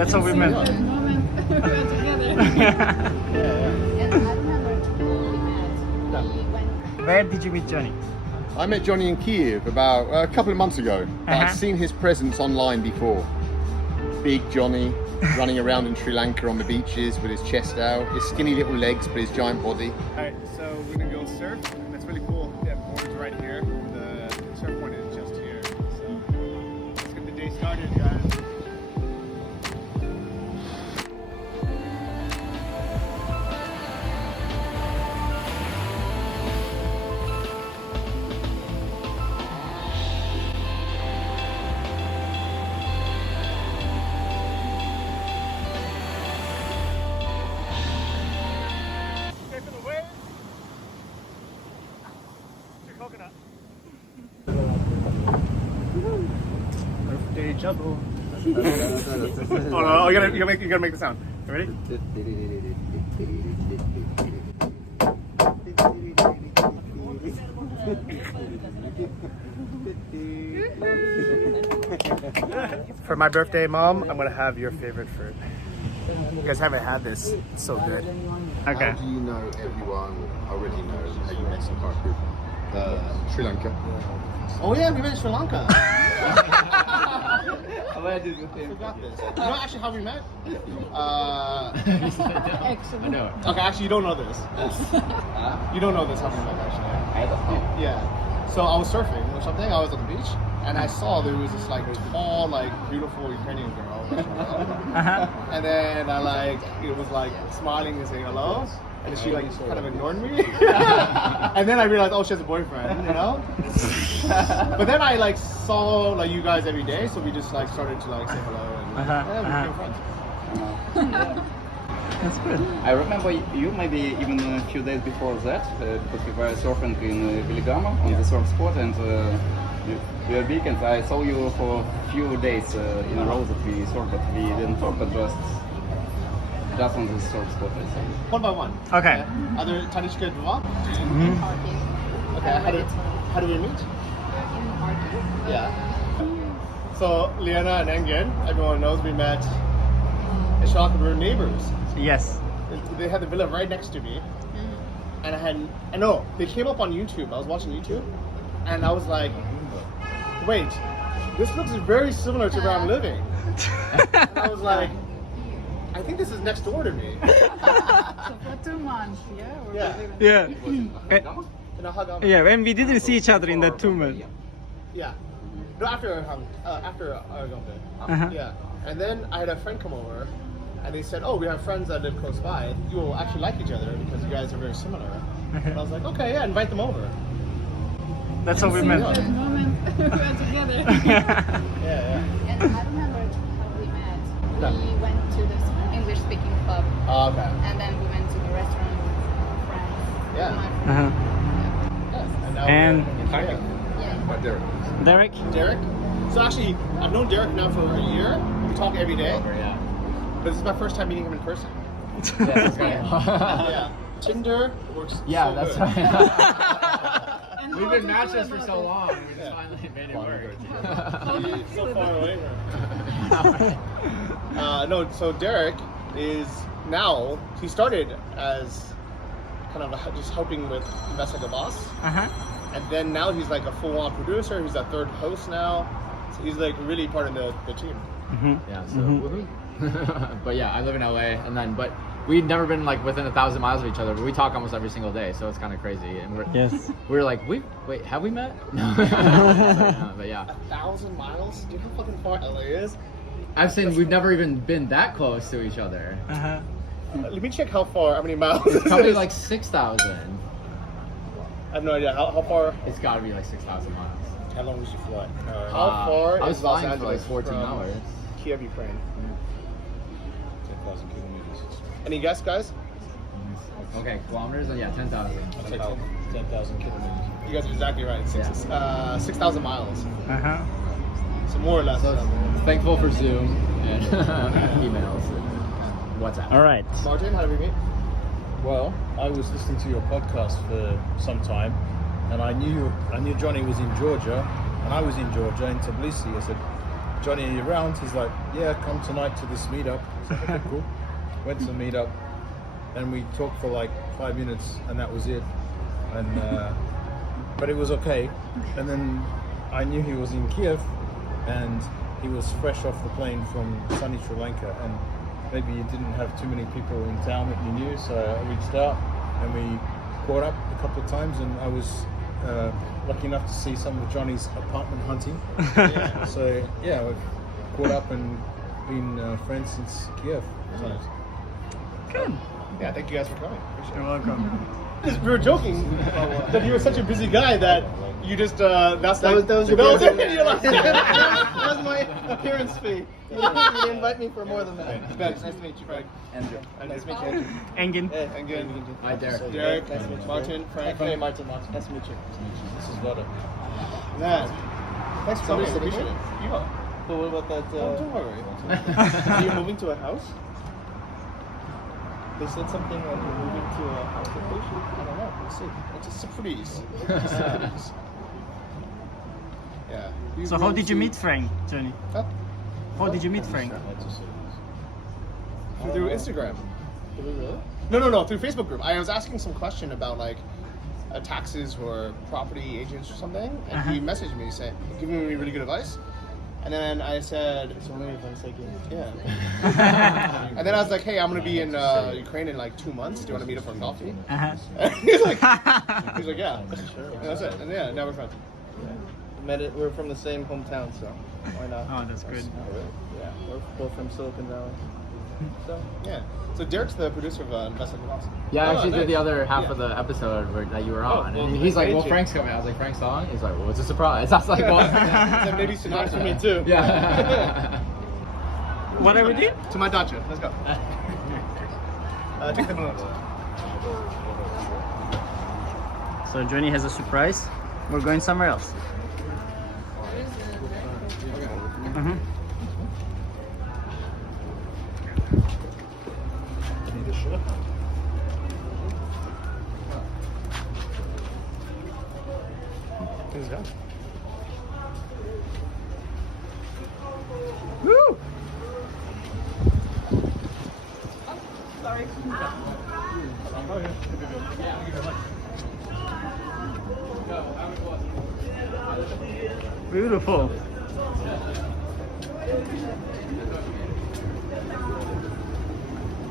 That's how we met. The moment we were together. Yeah. And I remember when we met. We went. Where did you meet Johnny? I met Johnny in Kiev about a couple of months ago. I'd seen his presence online before. Big Johnny running around in Sri Lanka on the beaches with his chest out, his skinny little legs but his giant body. Alright, so we're gonna go surf, and that's really cool. We have boards right here. The surf point is just here. So let's get the day started, guys. Okay, for the wave. Your coconut. Birthday juggle. Oh no, you gotta make the sound. You ready? For my birthday, Mom, I'm gonna have your favorite fruit. You guys haven't had this. It's so good. Okay. How do you know everyone already knows how you met some Bankrupt? Sri Lanka. Oh yeah, we met in Sri Lanka. I did with him. Forgot this. You know actually how we met? Actually. I know. Okay, actually you don't know this. You don't know this how we met actually. I don't know. Yeah. So I was surfing or something. I was on the beach and I saw there was this like tall, like beautiful Ukrainian girl. And then it was like smiling and saying hello. And she like kind of ignored me. And then I realized, oh, she has a boyfriend, you know? But then I like saw like you guys every day, so we just like started to like say hello and we became friends. That's good. I remember you maybe even a few days before that, because we were surfing in Viligama on the surf spot, and we were big, and I saw you for a few days in a row that we surfed, but we didn't talk, but just on the surf spot, I saw you. One by one. Okay. Other Tanishka Dua? In party. Okay, how do we meet? In party. Yeah. So Liana and Engin, everyone knows we met in Sri Lanka. We were neighbors. Yes. They had the villa right next to me. And I know, they came up on YouTube. I was watching YouTube and I was like, wait, this looks very similar to where I'm living. And I was like, I think this is next door to me. So for 2 months, yeah? Or Yeah. even- Yeah. And I hug on. Yeah, when we didn't see each other in that 2 months. Yeah. No, after Argonte. Yeah. And then I had a friend come over and they said, oh, we have friends that live close by. You will actually like each other because you guys are very similar. And I was like, okay, yeah, invite them over. That's how we met. The moment we were together. Yeah. And I remember how we met. We went to this English-speaking club, Okay. and then we went to the restaurant with our friends. Yeah. Uh-huh. And now And- we're in Thailand. Right there. Derek? Derek? So actually, I've known Derek now for a year. We talk every day. Yeah. But this is my first time meeting him in person. That's great. Yeah. Tinder works Yeah, so that's good. right. And We've how been do you matches feel for about so it? long. We just Yeah. finally made it work. How do you So feel far about away. it? No, so Derek is now, he started as kind of just helping with Invest Like a Boss. Uh-huh. And then now he's like a full-on producer. He's a third host now. So he's like really part of the team. Yeah, so woohoo. But yeah, I live in LA, but we've never been like within 1,000 miles of each other, but we talk almost every single day, so it's kind of crazy. And Yes. we're like, wait, have we met? No. But yeah, 1,000 miles? Do you know how fucking far LA is? I've seen we've never even been that close to each other. Uh-huh. Let me check how many miles. It's probably it is. like 6,000. I have no idea. How far? It's got to be like 6,000 miles. How long did you fly? How far I was is Los flying for like Angeles 14 from hours. Kiev, Ukraine? 10,000 kilometers. Any guess, guys? Okay, kilometers? Yeah, 10,000. I'll say 10. 10,000 kilometers. You guys are exactly right. 6,000 miles. Uh-huh. So more or less. So thankful for Zoom and emails and WhatsApp. All right. Martin, how did we meet? Well, I was listening to your podcast for some time, and I knew Johnny was in Georgia, and I was in Georgia in Tbilisi. I said, Johnny around? He's like, yeah, come tonight to this meetup. I was like, okay, cool. Went to the meetup, and we talked for like 5 minutes, and that was it. And but it was okay. And then I knew he was in Kiev, and he was fresh off the plane from sunny Sri Lanka, and maybe you didn't have too many people in town that you knew, so I reached out and we caught up a couple of times, and I was lucky enough to see some of Johnny's apartment hunting. So yeah, we've caught up and been friends since Kiev. So. Good. Yeah, thank you guys for coming. Appreciate You're welcome. it. We were joking that you were such a busy guy that you just that was your that You're like, was my appearance fee. You didn't invite me for more than that. Nice to meet you, Frank. Andrew. Nice to meet you, Andrew. Engin. Hey, Engin. Hi, Derek. Derek. Nice to meet you. Martin. Frank. Hey, Martin. Nice to meet you. This is Vada. Man. Thanks for coming. Somebody's Appreciate it. looking You are. But what about that? Don't worry. Are you moving to a house? They said something like you're moving to a house location. I don't know. We'll see. It's a surprise. It's a surprise. Yeah. So how did you meet Frank, Johnny? Huh? How did you meet Frank? Through Instagram. Did we really? No. Through Facebook group. I was asking some question about like taxes or property agents or something, and he messaged me saying, giving me really good advice. And then I said, It's only advice I give. yeah. And then I was like, hey, I'm gonna be in Ukraine in like 2 months. Do you want to meet up for coffee? Uh-huh. he's like, yeah. And that's it. And yeah, now we're friends. We're from the same hometown, so why not? Oh, that's good. Yeah, we're both from Silicon Valley. So Yeah. So Derek's the producer of Investment Class. Yeah, I Oh, actually nice. did the other half Yeah. of the episode that you were on. well, and he's like, thank well, you. Frank's coming. I was like, Frank's song? He's like, well, it's a surprise. I was like, well, So maybe not Sinatra. for me too. yeah. What are we doing? To my dacha. Let's go. Take the balloons. So Johnny has a surprise. We're going somewhere else. Mm-hmm. Woo! Beautiful.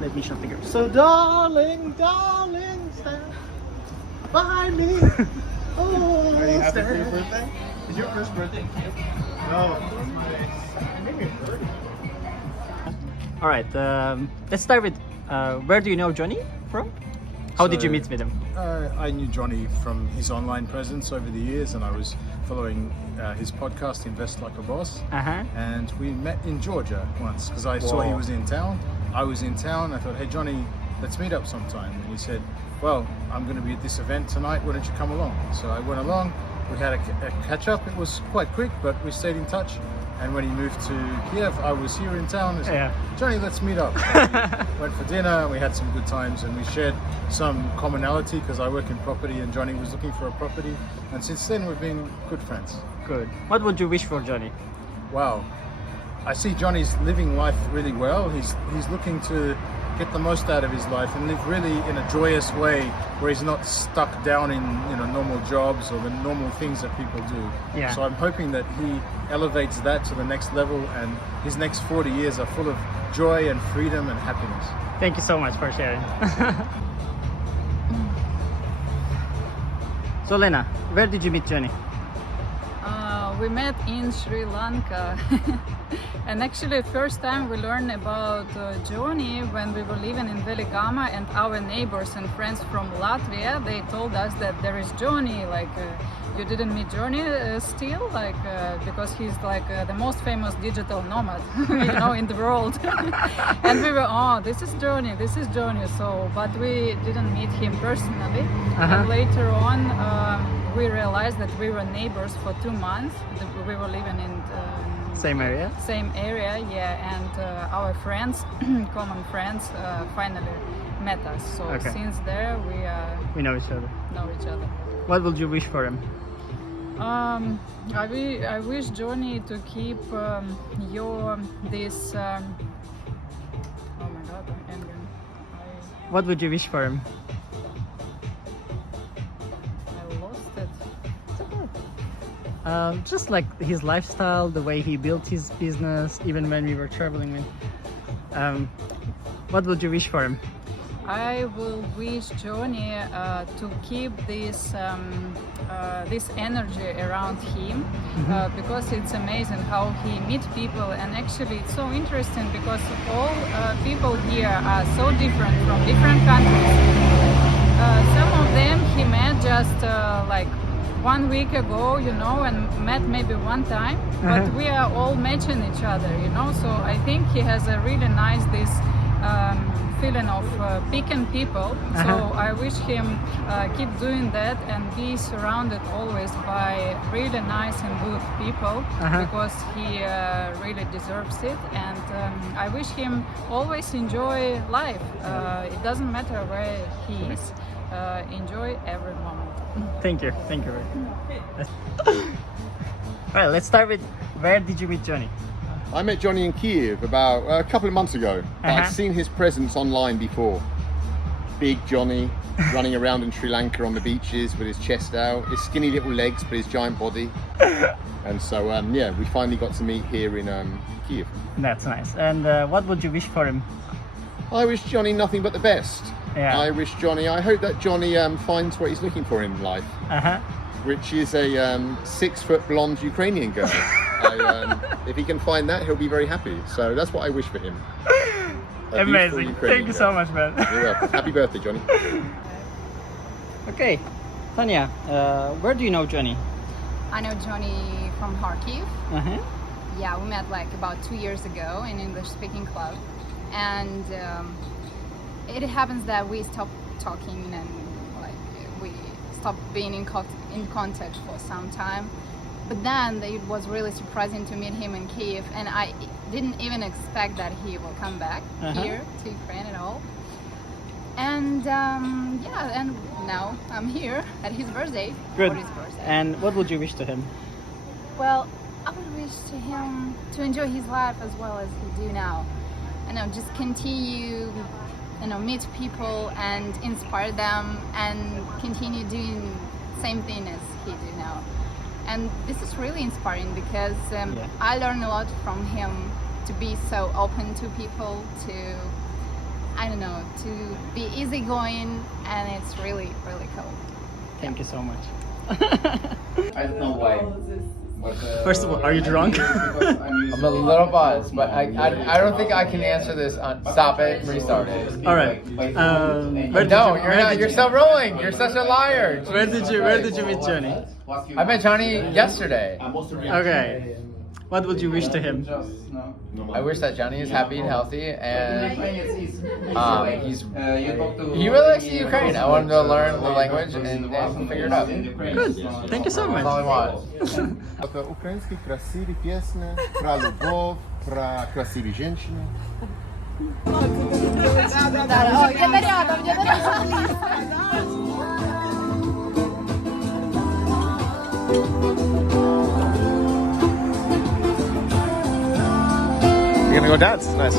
Let me shut the girls. So darling, stand by me. Oh, Are you happy for your stand. birthday? Is your first birthday? No. Maybe a birthday. All right. Let's start with where do you know Johnny from? How did you meet with him? I knew Johnny from his online presence over the years, and I was following his podcast, Invest Like a Boss. Uh-huh. And we met in Georgia once because I saw he was in town. I was in town. I thought, hey Johnny, let's meet up sometime. And he said, well, I'm going to be at this event tonight. Why don't you come along? So I went along. We had a catch up. It was quite quick, but we stayed in touch. And when he moved to Kiev, I was here in town. I said, Yeah. Johnny, let's meet up. Went for dinner. We had some good times, and we shared some commonality because I work in property, and Johnny was looking for a property. And since then, we've been good friends. Good. What would you wish for Johnny? Wow. I see Johnny's living life really well. He's looking to get the most out of his life and live really in a joyous way where he's not stuck down in normal jobs or the normal things that people do. Yeah. So I'm hoping that he elevates that to the next level and his next 40 years are full of joy and freedom and happiness. Thank you so much for sharing. So Lena, where did you meet Johnny? We met in Sri Lanka. And actually first time we learned about Johnny when we were living in Veligama, and our neighbors and friends from Latvia, they told us that there is Johnny, like you didn't meet Johnny still, like because he's like the most famous digital nomad in the world. And we were, oh, this is Johnny. So but we didn't meet him personally. And later on we realized that we were neighbors for 2 months. We were living in Same area? Same area, yeah. And our friends, common friends, finally met us. So Okay. since there we We know each other. know each other. What would you wish for him? I wish Johnny to keep this. Oh my God, Engin. What would you wish for him? I lost it. Just like his lifestyle, the way he built his business, even when we were traveling with. What would you wish for him? I will wish Johnny to keep this energy around him because it's amazing how he meets people, and actually it's so interesting because all people here are so different from different countries. Some of them he met just like 1 week ago, you know, and met maybe one time, but we are all matching each other, you know, so I think he has a really nice feeling of picking people. So I wish him keep doing that and be surrounded always by really nice and good people because he really deserves it. And I wish him always enjoy life. It doesn't matter where he is. Enjoy every moment. Thank you very much. Alright, let's start with where did you meet Johnny? I met Johnny in Kiev about a couple of months ago. I'd seen his presence online before. Big Johnny running around in Sri Lanka on the beaches with his chest out, his skinny little legs but his giant body. And so yeah, we finally got to meet here in Kiev. That's nice. And what would you wish for him? I wish Johnny nothing but the best. Yeah. I hope that Johnny finds what he's looking for in life, which is a 6-foot blonde Ukrainian girl. If he can find that, he'll be very happy. So that's what I wish for him. A beautiful Amazing. Ukrainian Thank you girl. so much, man. You're welcome. Happy birthday, Johnny. Okay, Tanya, where do you know Johnny? I know Johnny from Kharkiv. Uh-huh. Yeah, we met like about 2 years ago in English speaking club, and it happens that we stopped talking and like we stopped being in contact for some time. But then it was really surprising to meet him in Kiev, and I didn't even expect that he will come back here to Ukraine at all. And yeah, and now I'm here at his birthday. Good. For his birthday. And what would you wish to him? Well, I would wish to him to enjoy his life as well as he do now. You know, just continue, you know, meet people and inspire them, and continue doing same thing as he do now. And this is really inspiring because I learned a lot from him to be so open to people, to, I don't know, to be easygoing, and it's really, really cool. Thank you so much. I don't know why. But, First of all, are you drunk? I'm a little buzzed, but I don't think I can answer this. Stop it. Restart it. All right. No, you're not. You're still rolling. You're such a liar. Where did you meet Johnny? I met Johnny yesterday. Okay. What would you wish to him? I wish that Johnny is happy and healthy, and he really likes the Ukraine. I want him to learn the language and figure it out. Good. Thank you so That's all I much. want. Это украинские красивые песни про любовь, про красивые женщины. Где-то рядом, где-то рядом. You're gonna go dance? Nice.